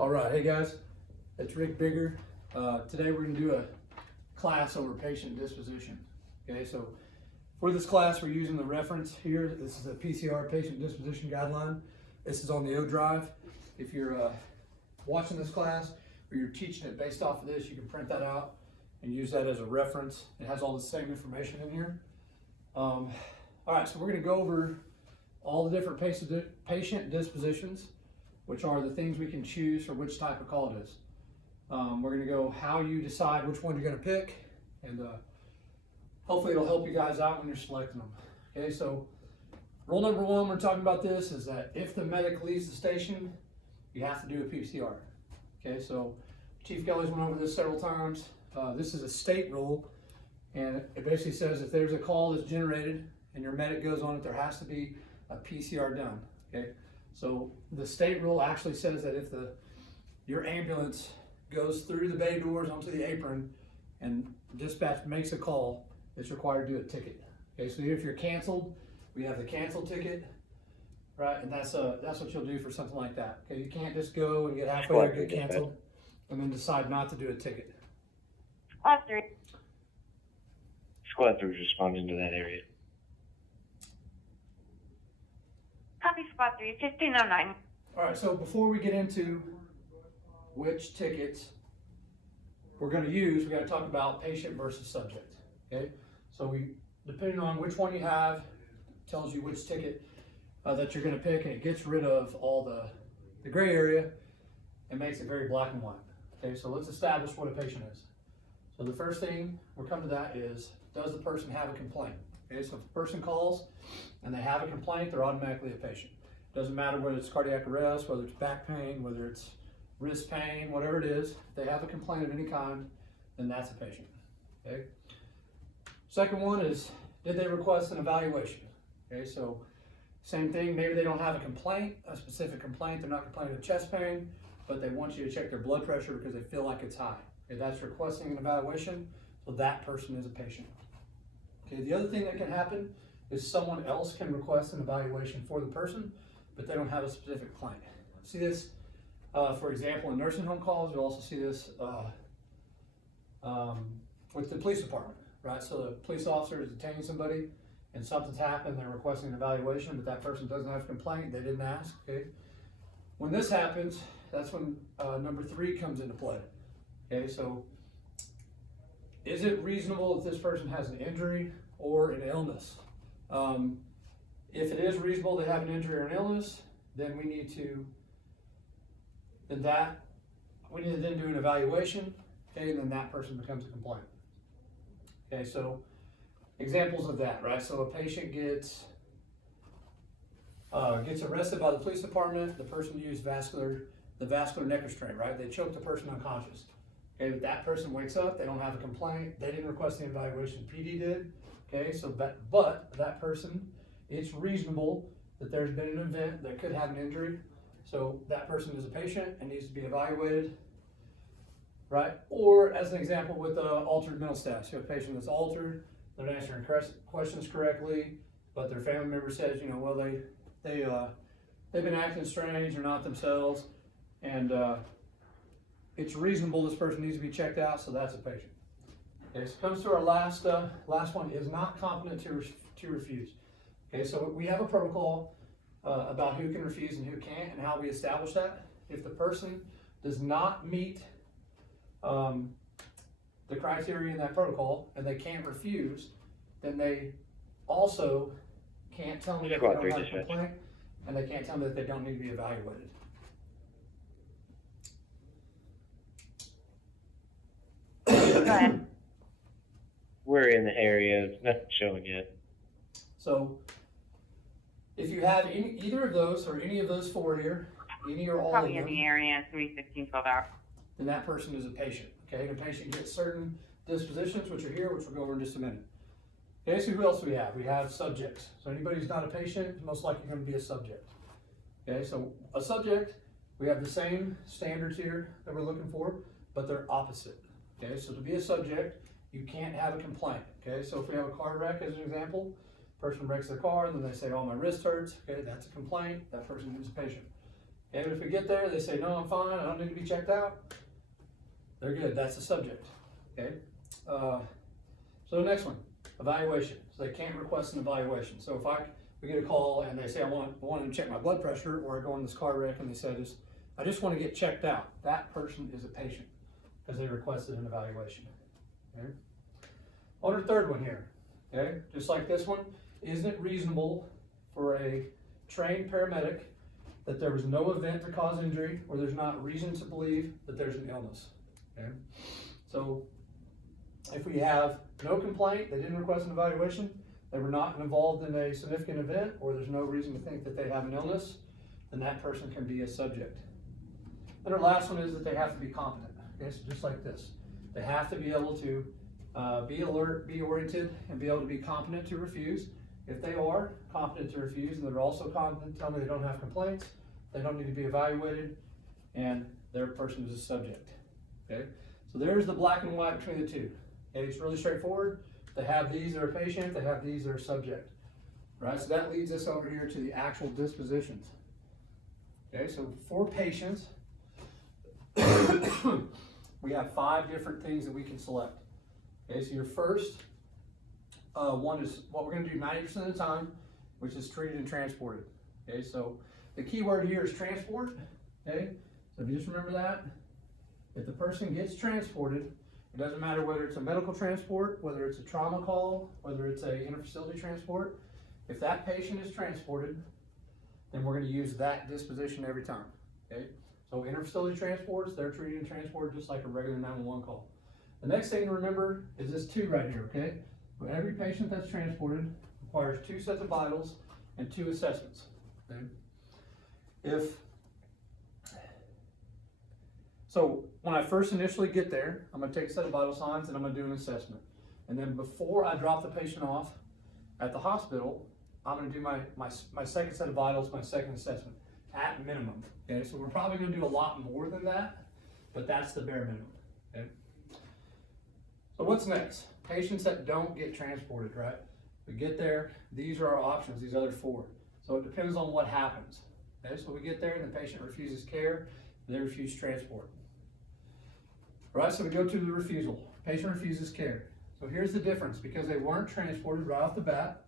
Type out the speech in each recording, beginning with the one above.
All right, hey guys, it's Rick Bigger. Today we're going to do a class over patient disposition. Okay, so for this class we're using the reference here. This is a PCR patient disposition guideline. This is on the O drive. If you're watching this class or you're teaching it based off of this, you can print that out and use that as a reference. It has all the same information in here. All right, so we're going to go over all the different patient dispositions, which are the things we can choose for which type of call it is. We're going to go how you decide which one you're going to pick, and hopefully it'll help you guys out when you're selecting them. Okay, so rule number one, we're talking about this, is that if the medic leaves the station, you have to do a PCR. Okay, so Chief Kelly's went over this several times. This is a state rule, and it basically says if there's a call that's generated and your medic goes on it, there has to be a PCR done. Okay, so the state rule actually says that if your ambulance goes through the bay doors onto the apron and dispatch makes a call, it's required to do a ticket. Okay, so if you're canceled, we have the cancel ticket, right? And that's what you'll do for something like that. Okay, you can't just go and get halfway there, get canceled, and then decide not to do a ticket. Squad 3. Squad 3 is responding to that area. Copy Squad 3, 1509. All right, so before we get into which tickets we're going to use, we got to talk about patient versus subject. Okay, so depending on which one you have, tells you which ticket that you're going to pick, and it gets rid of all the gray area and makes it very black and white. Okay, so let's establish what a patient is. So the first thing we're coming to that is, does the person have a complaint? Okay, so if the person calls and they have a complaint, they're automatically a patient. Doesn't matter whether it's cardiac arrest, whether it's back pain, whether it's wrist pain, whatever it is. If they have a complaint of any kind, then that's a patient. Okay. Second one is, did they request an evaluation? Okay, so same thing. Maybe they don't have a complaint, a specific complaint. They're not complaining of chest pain, but they want you to check their blood pressure because they feel like it's high. Okay, that's requesting an evaluation. So that person is a patient. Okay, the other thing that can happen is someone else can request an evaluation for the person, but they don't have a specific claim. See this, for example, in nursing home calls. You also see this with the police department, right? So the police officer is detaining somebody and something's happened, they're requesting an evaluation, but that person doesn't have a complaint, they didn't ask, okay? When this happens, that's when number 3 comes into play. Okay, so is it reasonable if this person has an injury or an illness? If it is reasonable they have an injury or an illness, then we need to then do an evaluation, okay, and then that person becomes a complainant. Okay, so examples of that, right? So a patient gets arrested by the police department. The person used the vascular neck restraint, right? They choked the person unconscious. Okay, but that person wakes up, they don't have a complaint, they didn't request the evaluation, PD did. Okay, so but that person, it's reasonable that there's been an event that could have an injury. So that person is a patient and needs to be evaluated, right? Or as an example with altered mental status, you have a patient that's altered, they're not answering questions correctly, but their family member says, well, they've been acting strange or not themselves, and it's reasonable this person needs to be checked out, so that's a patient. Okay, so it comes to our last one, is not competent to refuse. Okay, so we have a protocol about who can refuse and who can't, and how we establish that. If the person does not meet the criteria in that protocol and they can't refuse, then they also can't tell me that they don't have a complaint, and they can't tell me that they don't need to be evaluated. Go ahead. We're in the area, it's nothing showing yet. So if you have either of those or any of those 4 here, any or all Probably of in them, the area, 316, 12 hours. then that person is a patient. Okay, and a patient gets certain dispositions, which are here, which we'll go over in just a minute. Okay, so who else do we have? We have subjects. So anybody who's not a patient is most likely going to be a subject. Okay, so a subject, we have the same standards here that we're looking for, but they're opposite. Okay, so to be a subject, you can't have a complaint. Okay, so if we have a car wreck as an example, person breaks their car and then they say, oh, my wrist hurts. Okay, that's a complaint. That person is a patient. And if we get there, they say, no, I'm fine, I don't need to be checked out, they're good, that's the subject, okay? So the next one, evaluation. So they can't request an evaluation. So if we get a call and they say, I want to check my blood pressure, or I go in this car wreck and they said, I just want to get checked out. That person is a patient because they requested an evaluation, okay? On our third one here, okay, just like this one, isn't it reasonable for a trained paramedic that there was no event to cause injury, or there's not reason to believe that there's an illness, okay? So if we have no complaint, they didn't request an evaluation, they were not involved in a significant event, or there's no reason to think that they have an illness, then that person can be a subject. And our last one is that they have to be competent, okay, so just like this. They have to be able to be alert, be oriented, and be able to be competent to refuse. If they are competent to refuse, and they're also competent to tell me they don't have complaints, they don't need to be evaluated, and their person is a subject, okay? So there's the black and white between the two. Okay, it's really straightforward. They have these, they're a patient, they have these, they're a subject, right? So that leads us over here to the actual dispositions. Okay, so for patients, we have 5 different things that we can select. Okay, so your first one is what we're going to do 90% of the time, which is treated and transported. Okay, so the key word here is transport. Okay, so if you just remember that, if the person gets transported, it doesn't matter whether it's a medical transport, whether it's a trauma call, whether it's a interfacility transport. If that patient is transported, then we're going to use that disposition every time. Okay, so interfacility transports, they're treated and transported just like a regular 911 call. The next thing to remember is this 2 right here, okay? So every patient that's transported requires 2 sets of vitals and 2 assessments, okay? So when I first initially get there, I'm gonna take a set of vital signs and I'm gonna do an assessment. And then before I drop the patient off at the hospital, I'm gonna do my second set of vitals, my second assessment, at minimum, okay? So we're probably gonna do a lot more than that, but that's the bare minimum, okay? So what's next? Patients that don't get transported, right? We get there, these are our options, these other 4. So it depends on what happens, okay? So we get there and the patient refuses care, they refuse transport. All right, so we go to the refusal. Patient refuses care. So here's the difference. Because they weren't transported right off the bat,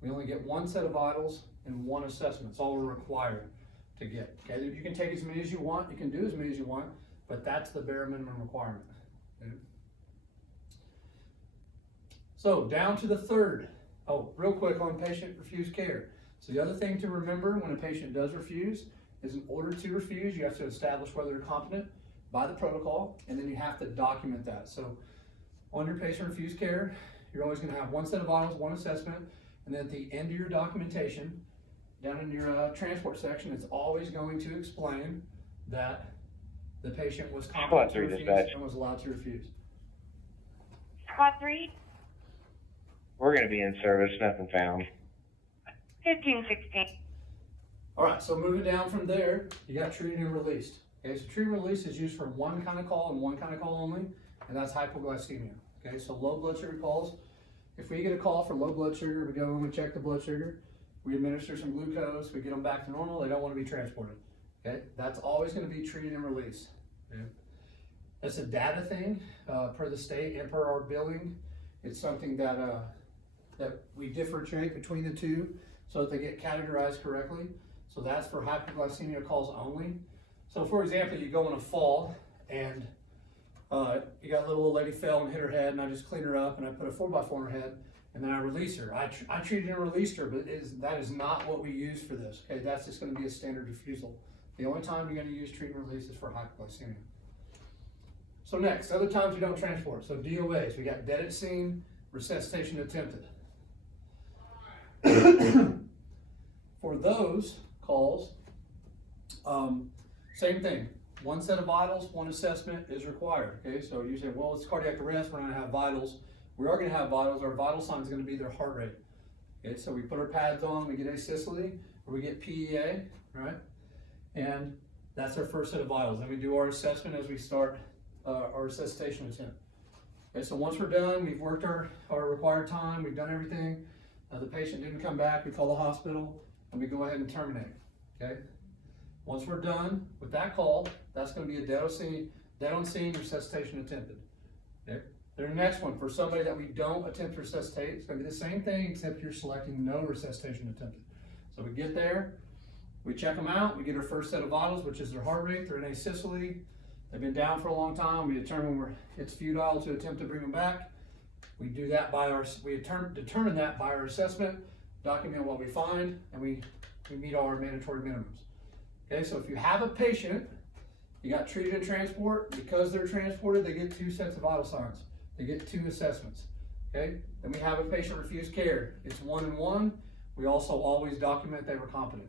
we only get 1 set of vitals and 1 assessment. It's all we're required to get. Okay, you can take as many as you want, you can do as many as you want, but that's the bare minimum requirement. Okay? So down to the third. Oh, real quick on patient refused care. So the other thing to remember when a patient does refuse is, in order to refuse, you have to establish whether they're competent by the protocol, and then you have to document that. So on your patient refused care, you're always going to have 1 set of vitals, 1 assessment, and then at the end of your documentation, down in your transport section, it's always going to explain that the patient was competent to refuse and was allowed to refuse. Squad 3, We're going to be in service, nothing found. 1516. All right, so moving down from there, you got treated and released. Okay, so treat and release is used for 1 kind of call and 1 kind of call only, and that's hypoglycemia. Okay, so low blood sugar calls. If we get a call for low blood sugar, we go in, we check the blood sugar, we administer some glucose, we get them back to normal, they don't want to be transported. Okay, that's always going to be treated and released. Okay. That's a data thing per the state and per our billing. It's something that that we differentiate between the 2 so that they get categorized correctly. So that's for hypoglycemia calls only. So for example, you go in a fall and you got a little old lady fell and hit her head, and I just clean her up and I put a 4x4 on her head, and then I release her. I treated and released her, but that is not what we use for this. Okay, that's just going to be a standard refusal. The only time you're going to use treat and release is for hypoglycemia. So next, other times we don't transport. So DOAs, we got dead at scene, resuscitation attempted. For those calls, same thing. 1 set of vitals, 1 assessment is required. Okay, so you say, well, it's cardiac arrest, we're going to have vitals. We are going to have vitals. Our vital sign is going to be their heart rate. Okay, so we put our pads on, we get asystole, or we get PEA, right? And that's our first set of vitals. Then we do our assessment as we start our resuscitation attempt. Okay, so once we're done, we've worked our required time, we've done everything. The patient didn't come back, we call the hospital, and we go ahead and terminate. Okay. Once we're done with that call, that's gonna be a dead on scene resuscitation attempted. Okay? The next one, for somebody that we don't attempt to resuscitate, it's gonna be the same thing, except you're selecting no resuscitation attempted. So we get there, we check them out, we get our first set of vitals, which is their heart rate, their asystole. They've been down for a long time. We determine it's futile to attempt to bring them back. We do that determine that by our assessment, document what we find, and we meet all our mandatory minimums. Okay, so if you have a patient, you got treated and transport, because they're transported, they get 2 sets of vital signs. They get 2 assessments. Okay, then we have a patient refused care. It's 1 and 1. We also always document they were competent.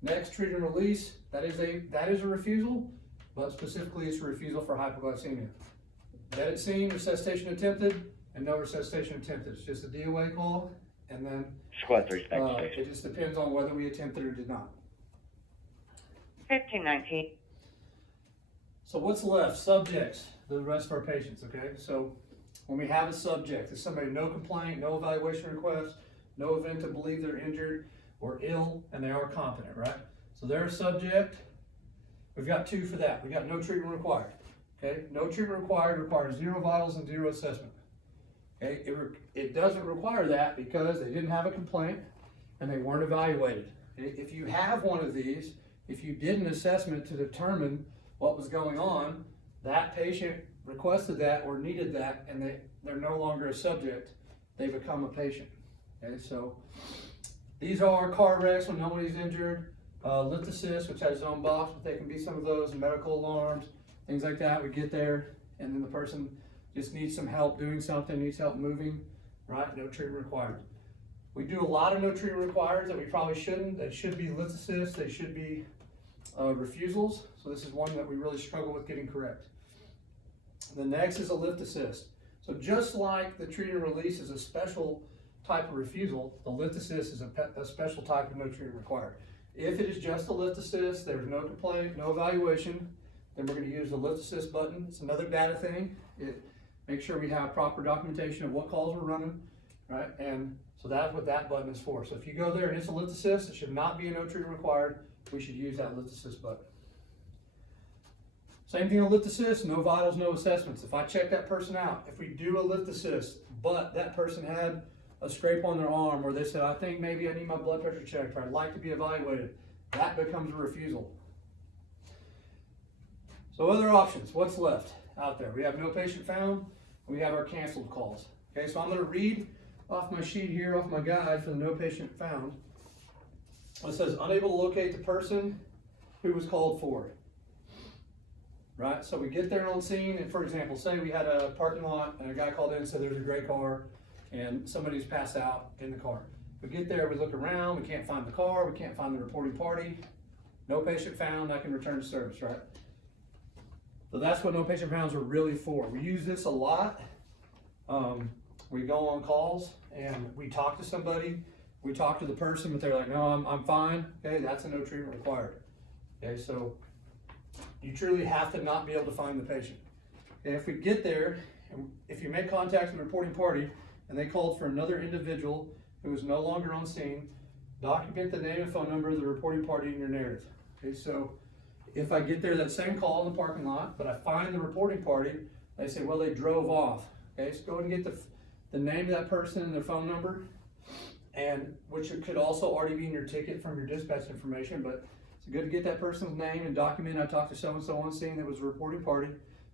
Next, treat and release. That is a refusal, but specifically it's a refusal for hypoglycemia. Dead at scene, resuscitation attempted, and no resuscitation attempted. It's just a DOA call, and then Squad 3 backstage. it just depends on whether we attempted or did not. 1519. So what's left? Subjects, the rest of our patients, okay? So when we have a subject, there's somebody, no complaint, no evaluation request, no event to believe they're injured or ill, and they are competent, right? So they're a subject. We've got 2 for that. We got no treatment required, okay? No treatment required requires 0 vitals and 0 assessment. Okay, it doesn't require that because they didn't have a complaint and they weren't evaluated. If you have one of these, if you did an assessment to determine what was going on, that patient requested that or needed that, and they're no longer a subject, they become a patient. Okay, so these are car wrecks when nobody's injured, lift assist, which has its own box, but they can be some of those, medical alarms, things like that. We get there, and then the person just needs some help doing something, needs help moving, right? No treatment required. We do a lot of no treatment required that we probably shouldn't. That should be lift assist, they should be refusals. So this is one that we really struggle with getting correct. The next is a lift assist. So just like the treat and release is a special type of refusal, the lift assist is a special type of no treatment required. If it is just a lift assist, there's no complaint, no evaluation, then we're going to use the lift assist button. It's another data thing. It makes sure we have proper documentation of what calls we're running, right? And so that's what that button is for. So if you go there and it's a lift assist, it should not be a no treatment required. We should use that lift assist button. Same thing on lift assist, no vitals, no assessments. If I check that person out, if we do a lift assist, but that person had a scrape on their arm, or they said, I think maybe I need my blood pressure checked, or I'd like to be evaluated, that becomes a refusal. So other options, what's left out there? We have no patient found, and we have our canceled calls. Okay, so I'm gonna read off my sheet here, off my guide for the no patient found. It says, unable to locate the person who was called for. Right, so we get there on scene, and for example, say we had a parking lot and a guy called in and said there's a gray car and somebody's passed out in the car. We get there, we look around, we can't find the car, we can't find the reporting party. No patient found, I can return to service, right? So that's what no patient founds are really for. We use this a lot. We go on calls and we talk to somebody, we talk to the person, but they're like, no, I'm fine. Okay, that's a no treatment required. Okay, so you truly have to not be able to find the patient. And if we get there, and if you make contact with the reporting party and they called for another individual who is no longer on scene, document the name and phone number of the reporting party in your narrative. Okay, so if I get there, that same call in the parking lot, but I find the reporting party, they say, well, they drove off. Okay, so go ahead and get the name of that person and their phone number, and which could also already be in your ticket from your dispatch information, but it's good to get that person's name and document. I talked to so-and-so on scene that was a reporting party.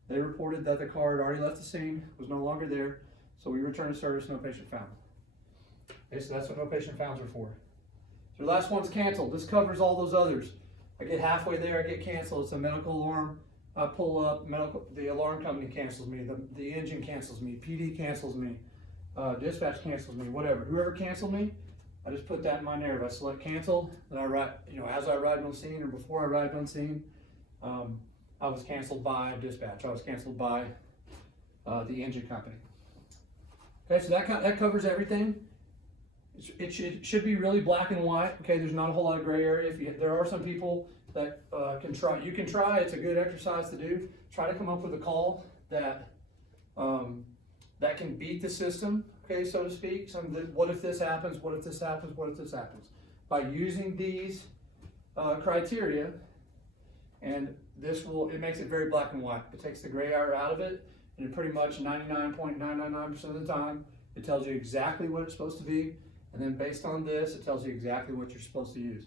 They reported that the car had already left the scene, was no longer there, so we returned to service, no patient found. Okay, so that's what no patient founds are for. So the last one's canceled. This covers all those others. I get halfway there, I get canceled. It's a medical alarm. I pull up, the alarm company cancels me, the engine cancels me, PD cancels me, dispatch cancels me, whatever. Whoever canceled me, I just put that in my narrative. I select cancel, and I write, as I arrived on scene or before I arrived on scene, I was canceled by dispatch. I was canceled by the engine company. Okay, so that covers everything. It should be really black and white. Okay, there's not a whole lot of gray area. There are some people that can try. You can try. It's a good exercise to do. Try to come up with a call that that can beat the system. Okay, so to speak. What if this happens? What if this happens? What if this happens? By using these criteria, And it makes it very black and white. It takes the gray area out of it, and pretty much 99.999% of the time, it tells you exactly what it's supposed to be. And then based on this, it tells you exactly what you're supposed to use.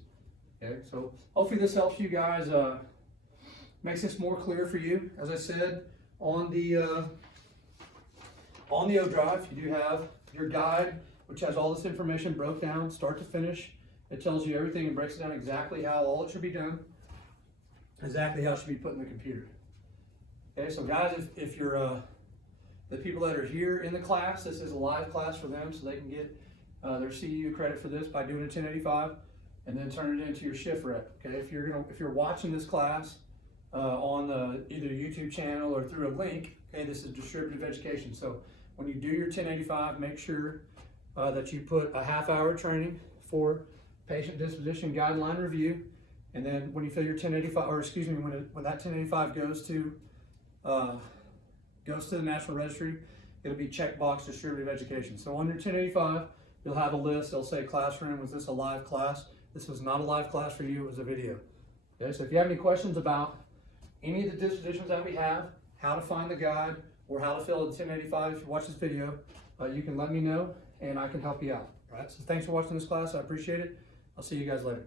Okay, so hopefully this helps you guys, makes this more clear for you. As I said, on the O drive, you do have your guide, which has all this information broke down, start to finish. It tells you everything and breaks it down exactly how all it should be done, exactly how it should be put in the computer. Okay, so guys, if you're the people that are here in the class, this is a live class for them, so they can get their CEU credit for this by doing a 1085 and then turn it into your shift rep. Okay, if you're watching this class on either YouTube channel or through a link, okay, this is distributive education. So when you do your 1085, make sure that you put a half-hour training for patient disposition guideline review, and then when you fill your 1085, or excuse me, when that 1085 goes to the National Registry, it'll be checkbox distributive education. So on your 1085, you'll have a list. They'll say classroom. Was this a live class? This was not a live class for you. It was a video. Okay, so if you have any questions about any of the dispositions that we have, how to find the guide, or how to fill a 1085, if you watch this video, you can let me know and I can help you out. All right, so thanks for watching this class. I appreciate it. I'll see you guys later.